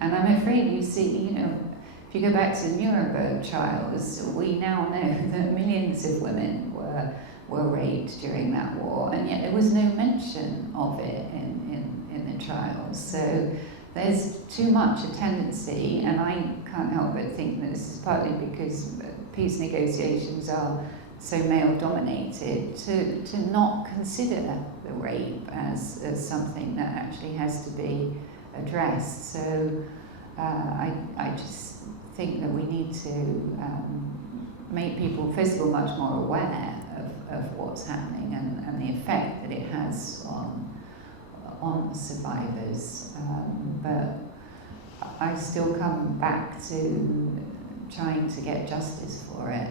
And I'm afraid you see, if you go back to the Nuremberg trials, we now know that millions of women were raped during that war, and yet there was no mention of it in the trials. So there's too much a tendency, and I can't help but think that this is partly because peace negotiations are so male-dominated, to not consider the rape as something that actually has to be addressed. So I just think that we need to make people, first of all, much more aware of what's happening and the effect that it has on survivors. But I still come back to trying to get justice for it.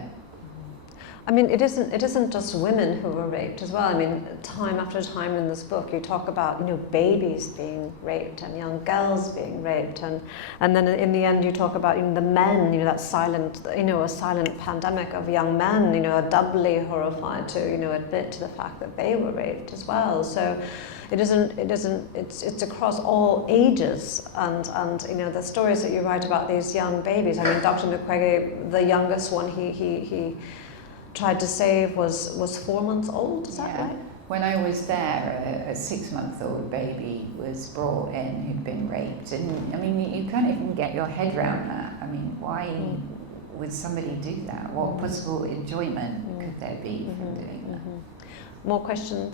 I mean, it isn't just women who were raped as well. I mean, time after time in this book, you talk about, babies being raped and young girls being raped, and then in the end you talk about the men, that silent, a silent pandemic of young men, are doubly horrified to, admit to the fact that they were raped as well. So it's across all ages, and the stories that you write about these young babies. I mean, Dr. Mukwege, the youngest one, he tried to save was 4 months old, is that right? When I was there, a 6-month-old baby was brought in who'd been raped, and I mean, you can't even get your head around that. I mean, why would somebody do that? What possible enjoyment could there be from doing that? More questions?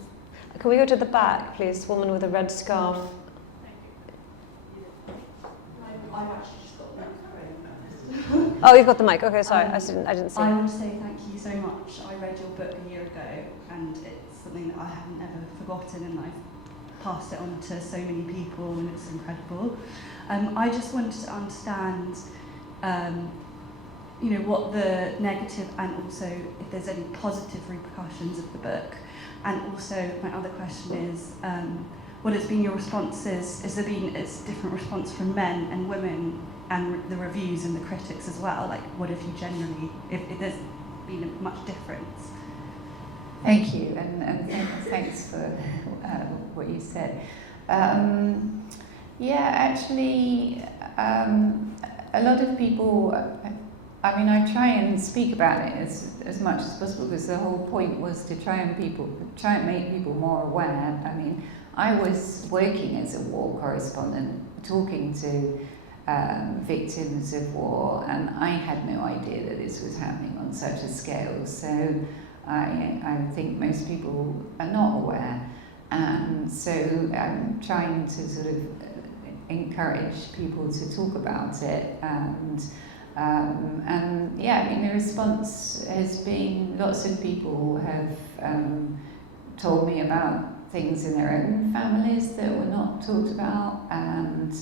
Can we go to the back, please? Woman with a red scarf. I've actually just got the microphone. Oh, you've got the mic. Okay, sorry, I didn't see. I want to say thank you so much. I read your book a year ago, and it's something that I haven't ever forgotten, and I've passed it on to so many people, and it's incredible. I just wanted to understand, what the negative and also if there's any positive repercussions of the book. And also, my other question is, what has been your responses? Has there been a different response from men and women, and the reviews and the critics as well? Like, what have you generally, if there's been much difference? Thank you, and thanks for what you said. Actually, a lot of people, I mean, I try and speak about it as much as possible, because the whole point was to try and make people more aware. I mean, I was working as a war correspondent, talking to victims of war, and I had no idea that this was happening on such a scale. So I think most people are not aware, and so I'm trying to sort of encourage people to talk about it. And I mean, the response has been, lots of people have told me about things in their own families that were not talked about, and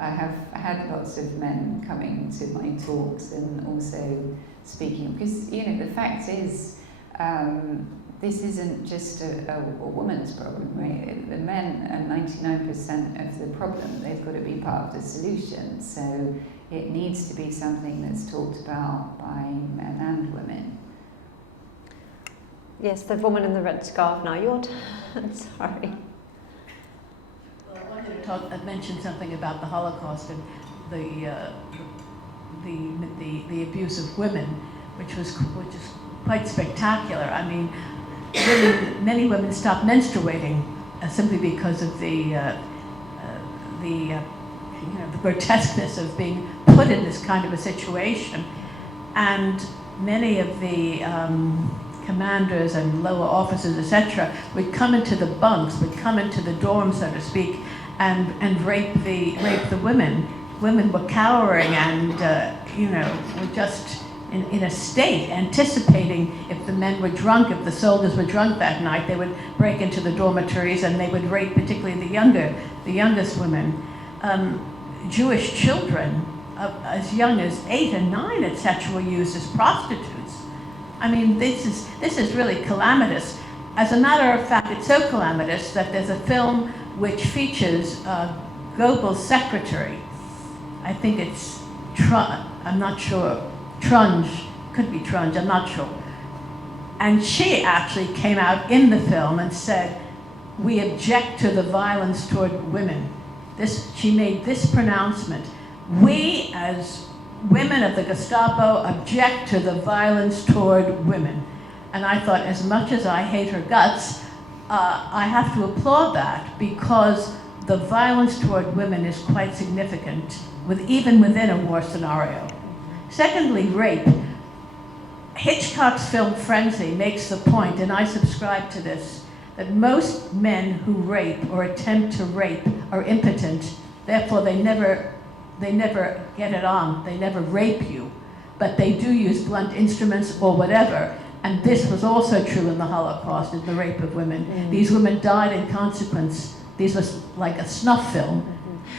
I have had lots of men coming to my talks and also speaking, because the fact is, this isn't just a woman's problem, right? The men are 99% of the problem. They've got to be part of the solution. So it needs to be something that's talked about by men and women. Yes, the woman in the red scarf now. Your turn. Sorry. Well, I wanted to mention something about the Holocaust and the abuse of women, which is quite spectacular. I mean, many women stopped menstruating simply because of the grotesqueness of being put in this kind of a situation, and many of the commanders and lower officers, etc., would come into the bunks, would come into the dorms, so to speak, and rape the women. Women were cowering and were just in a state, anticipating if the men were drunk, if the soldiers were drunk that night, they would break into the dormitories and they would rape particularly the youngest women. Jewish children as young as 8 and 9 had sexual use as prostitutes. I mean, this is really calamitous. As a matter of fact, it's so calamitous that there's a film which features Goebbels' secretary. I think it's I'm not sure. Trunge, could be Trunge, I'm not sure. And she actually came out in the film and said, "We object to the violence toward women." She made this pronouncement: "We, as women of the Gestapo, object to the violence toward women." And I thought, as much as I hate her guts, I have to applaud that, because the violence toward women is quite significant, even within a war scenario. Secondly, rape. Hitchcock's film Frenzy makes the point, and I subscribe to this, that most men who rape or attempt to rape are impotent, therefore they never get it on, they never rape you, but they do use blunt instruments or whatever. And this was also true in the Holocaust, in the rape of women. These women died in consequence. This was like a snuff film.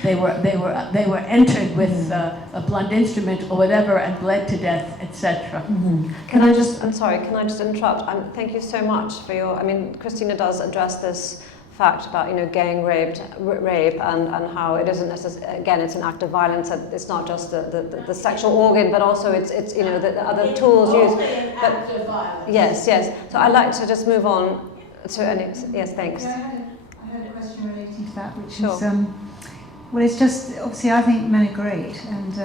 They were entered with a blunt instrument or whatever and bled to death, etc. I'm sorry, can I just interrupt? Thank you so much for your, Christina does address this fact about, gang rape and how it isn't necessarily, again, it's an act of violence, and it's not just the sexual organ, but also it's the other tools used. But yes. So I'd like to just move on to yes, thanks. Yeah, I had a question relating to that, which Sure. is, well, it's just, obviously I think men are great, and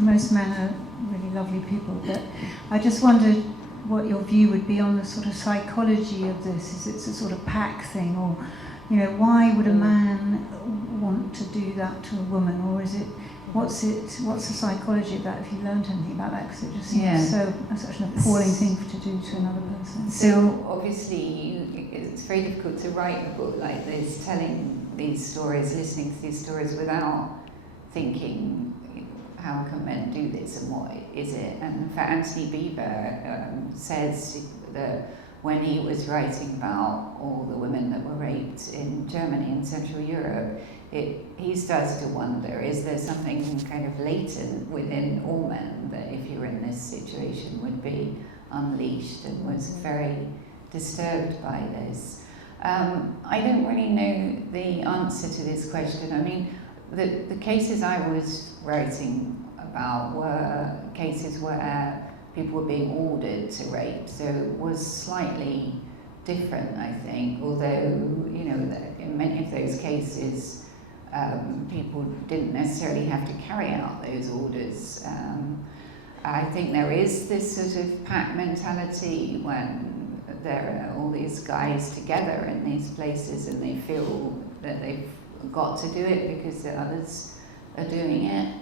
most men are really lovely people, but I just wondered what your view would be on the sort of psychology of this. Is it a sort of pack thing, or why would a man want to do that to a woman, or is it what's the psychology of that, if you learned anything about that, because it just seems such an appalling thing to do to another person. So obviously it's very difficult to write a book like this, telling these stories, listening to these stories without thinking, how can men do this and what is it? And for Anthony Beeber says that when he was writing about all the women that were raped in Germany and Central Europe, he started to wonder, is there something kind of latent within all men that if you're in this situation would be unleashed, and was very disturbed by this. I don't really know the answer to this question. The cases I was writing about were cases where people were being ordered to rape, so it was slightly different, I think, although, in many of those cases, people didn't necessarily have to carry out those orders. I think there is this sort of pack mentality when there are all these guys together in these places and they feel that they've got to do it because the others are doing it.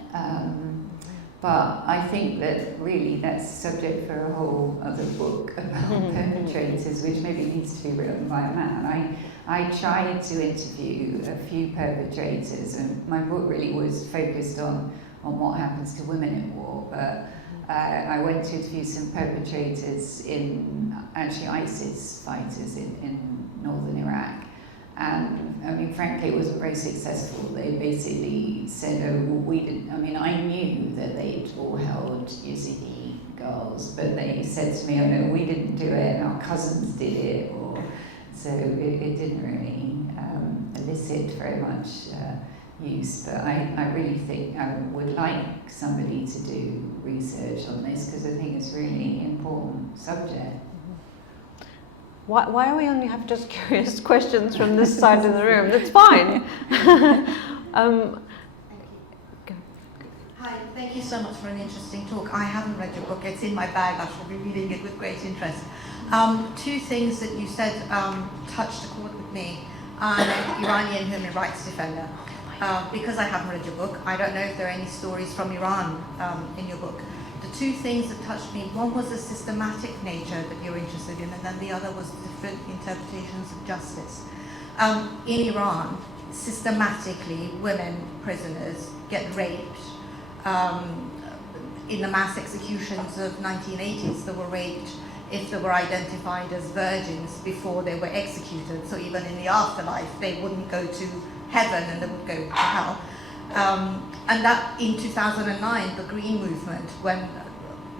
But I think that really that's subject for a whole other book about perpetrators, which maybe needs to be written by a man. I tried to interview a few perpetrators, and my book really was focused on what happens to women in war, but I went to interview some perpetrators actually ISIS fighters in northern Iraq. And frankly, it wasn't very successful. They basically said, oh, well, we didn't, I knew that they'd all held Yazidi girls, but they said to me, oh no, we didn't do it, and our cousins did it, so it didn't really elicit very much use. But I really think I would like somebody to do research on this, because I think it's a really important subject. Why do we only have just curious questions from this side of the room? That's fine. Hi, thank you so much for an interesting talk. I haven't read your book. It's in my bag. I shall be reading it with great interest. Two things that you said touched a chord with me. I'm an Iranian human rights defender. Because I haven't read your book, I don't know if there are any stories from Iran in your book. The two things that touched me, one was the systematic nature that you're interested in, and then the other was different interpretations of justice. In Iran, systematically, women prisoners get raped in the mass executions of 1980s that were raped if they were identified as virgins before they were executed. So even in the afterlife, they wouldn't go to heaven and they would go to hell. And that in 2009, the Green Movement, when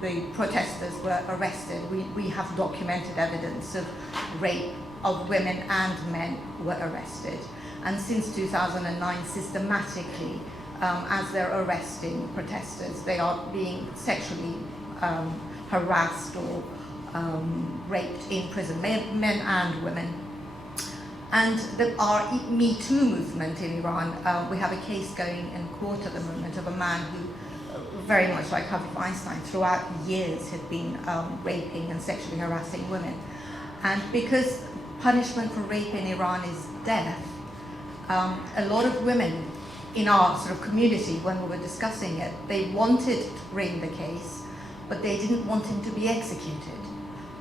the protesters were arrested, we have documented evidence of rape of women and men who were arrested. And since 2009, systematically, as they're arresting protesters, they are being sexually harassed or raped in prison, men and women. And our Me Too movement in Iran, we have a case going in court at the moment of a man who, very much like Harvey Weinstein, throughout years had been raping and sexually harassing women. And because punishment for rape in Iran is death, a lot of women in our sort of community, when we were discussing it, they wanted to bring the case, but they didn't want him to be executed.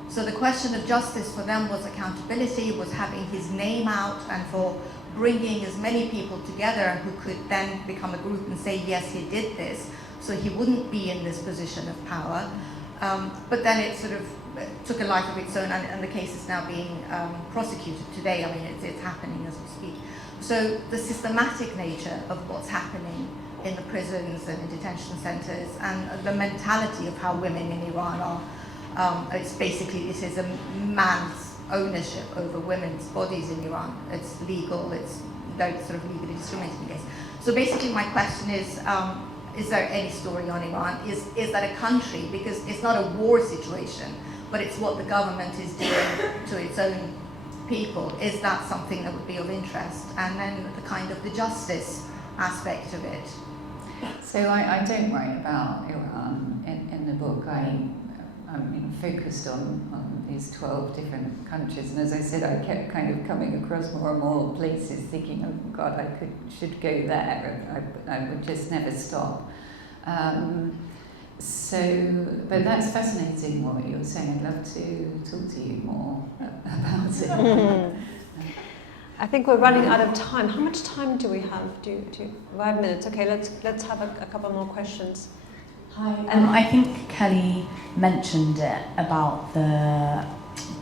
So the question of justice for them was accountability, was having his name out, and for bringing as many people together who could then become a group and say, yes, he did this, so he wouldn't be in this position of power. But then it sort of took a life of its own, and the case is now being prosecuted today. I mean, it's happening as we speak. So the systematic nature of what's happening in the prisons and in detention centers, and the mentality of how women in Iran are, it's basically, this is a man's ownership over women's bodies in Iran. It's legal, it's sort of legally discriminating against. So basically my question is there any story on Iran? Is that a country? Because it's not a war situation, but it's what the government is doing to its own people. Is that something that would be of interest? And then the kind of the justice aspect of it. So I don't write about Iran in the book. I'm focused on these 12 different countries, and as I said, I kept kind of coming across more and more places thinking, oh God, I should go there, and I would just never stop. But that's fascinating what you're saying. I'd love to talk to you more about it. I think we're running out of time. How much time do we have? 5 minutes. Okay, let's have a couple more questions. Hi. I think Kelly mentioned it about the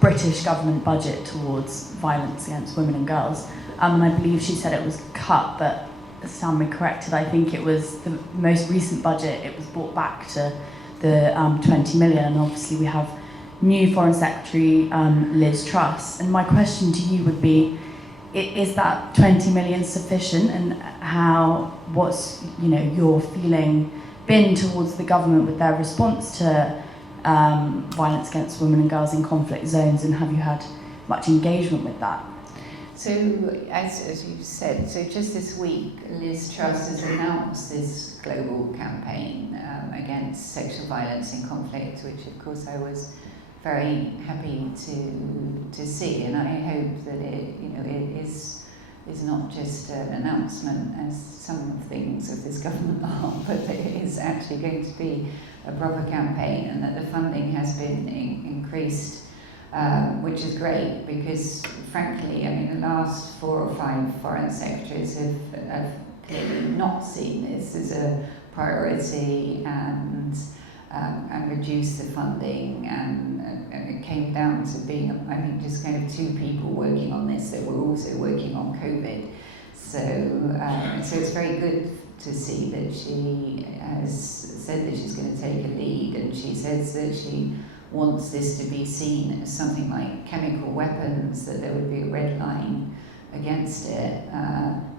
British government budget towards violence against women and girls. And I believe she said it was cut, but stand me corrected, I think it was the most recent budget, it was brought back to the 20 million. And obviously we have new Foreign Secretary Liz Truss. And my question to you would be, is that 20 million sufficient? And what's your feeling been towards the government with their response to violence against women and girls in conflict zones, and have you had much engagement with that? So, as you said, so just this week, Liz Truss has announced this global campaign against sexual violence in conflict, which of course I was very happy to see, and I hope that it is not just an announcement, as some of things of this government are, but that it is actually going to be a proper campaign, and that the funding has been increased, which is great, because frankly, I mean, the last 4 or 5 foreign secretaries have clearly not seen this as a priority, and reduced the funding, and it came down to being, I think, just kind of 2 people working on this that were also working on COVID. So it's very good to see that she has said that she's going to take a lead, and she says that she wants this to be seen as something like chemical weapons, that there would be a red line against it.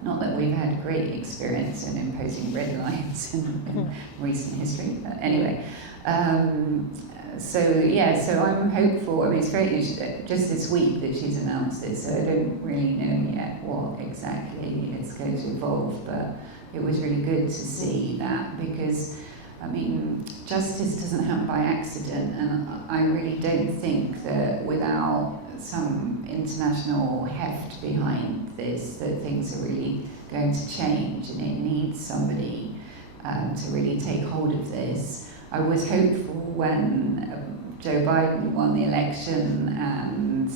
Not that we've had great experience in imposing red lines in recent history. Anyway, so I'm hopeful. I mean, it's just this week that she's announced it, so I don't really know yet what exactly it's going to involve, but it was really good to see that, because I mean, justice doesn't happen by accident, and I really don't think that without some international heft behind this, that things are really going to change, and it needs somebody to really take hold of this. I was hopeful when Joe Biden won the election and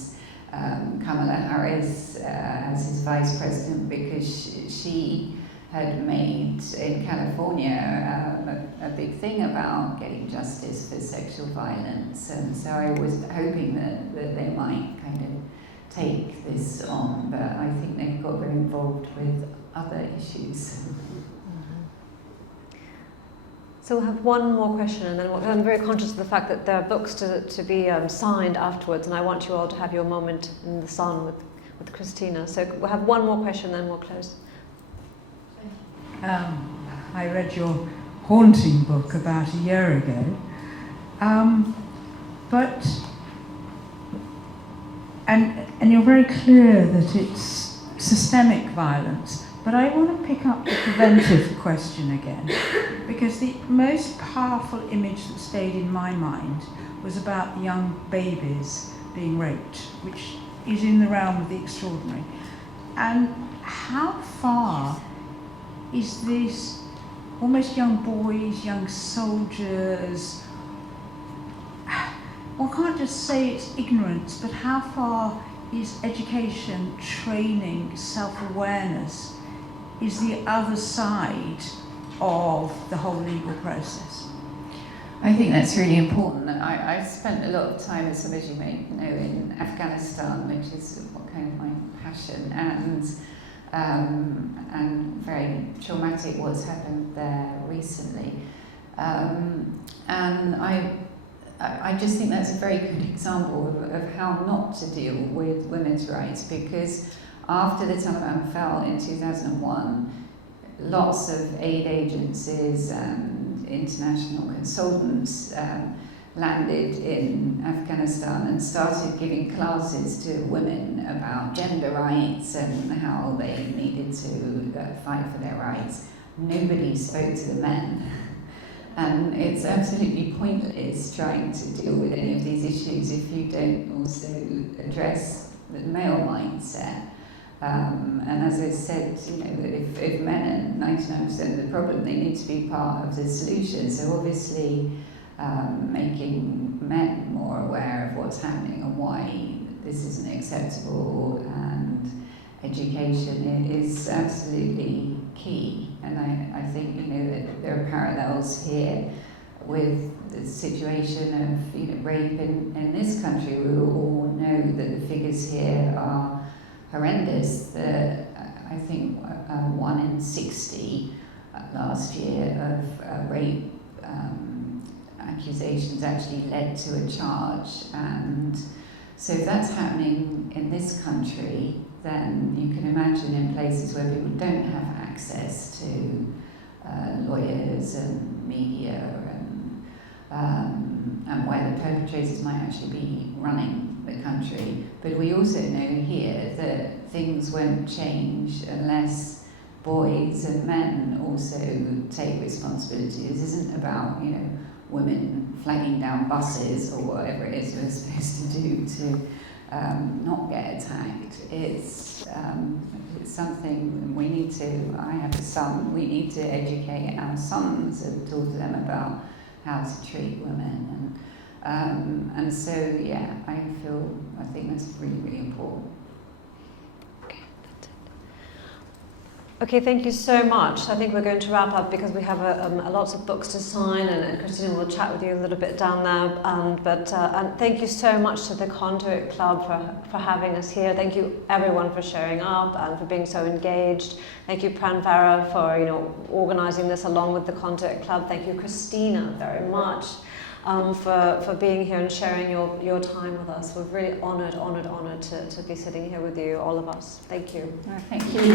Kamala Harris as his vice president, because she had made in California a big thing about getting justice for sexual violence, and so I was hoping that they might kind of take this on, but I think they've got very involved with other issues. So we'll have one more question, and then I'm very conscious of the fact that there are books to be signed afterwards, and I want you all to have your moment in the sun with Christina. So we'll have one more question, then we'll close. I read your haunting book about a year ago, and you're very clear that it's systemic violence. But I want to pick up the preventive question again, because the most powerful image that stayed in my mind was about the young babies being raped, which is in the realm of the extraordinary. And how far is this almost young boys, young soldiers, one can't just say it's ignorance, but how far is education, training, self-awareness is the other side of the whole legal process? I think that's really important. I've spent a lot of time, as some of you may know, in Afghanistan, which is kind of my passion, and very traumatic what's happened there recently. And I just think that's a very good example of how not to deal with women's rights, because after the Taliban fell in 2001, lots of aid agencies and international consultants landed in Afghanistan and started giving classes to women about gender rights and how they needed to fight for their rights. Nobody spoke to the men. And it's absolutely pointless trying to deal with any of these issues if you don't also address the male mindset. And as I said, if men are 99% of the problem, they need to be part of the solution. So obviously, making men more aware of what's happening and why this isn't acceptable, and education is absolutely key. And I think that there are parallels here with the situation of rape in this country. We all know that the figures here are horrendous. I think 1 in 60 last year of rape accusations actually led to a charge. And so if that's happening in this country, then you can imagine in places where people don't have access to lawyers and media and where the perpetrators might actually be running the country. But we also know here that things won't change unless boys and men also take responsibility. This isn't about, women flagging down buses or whatever it is we're supposed to do to not get attacked. It's something we need to, I have a son, we need to educate our sons and talk to them about how to treat women. And so, yeah, I think that's really, really important. Okay, thank you so much. I think we're going to wrap up because we have lots of books to sign, and Christina will chat with you a little bit down there. And thank you so much to the Conduit Club for having us here. Thank you everyone for showing up and for being so engaged. Thank you Pranvera for organising this along with the Conduit Club. Thank you Christina very much for being here and sharing your time with us. We're really honoured to be sitting here with you, all of us. Thank you. Thank you.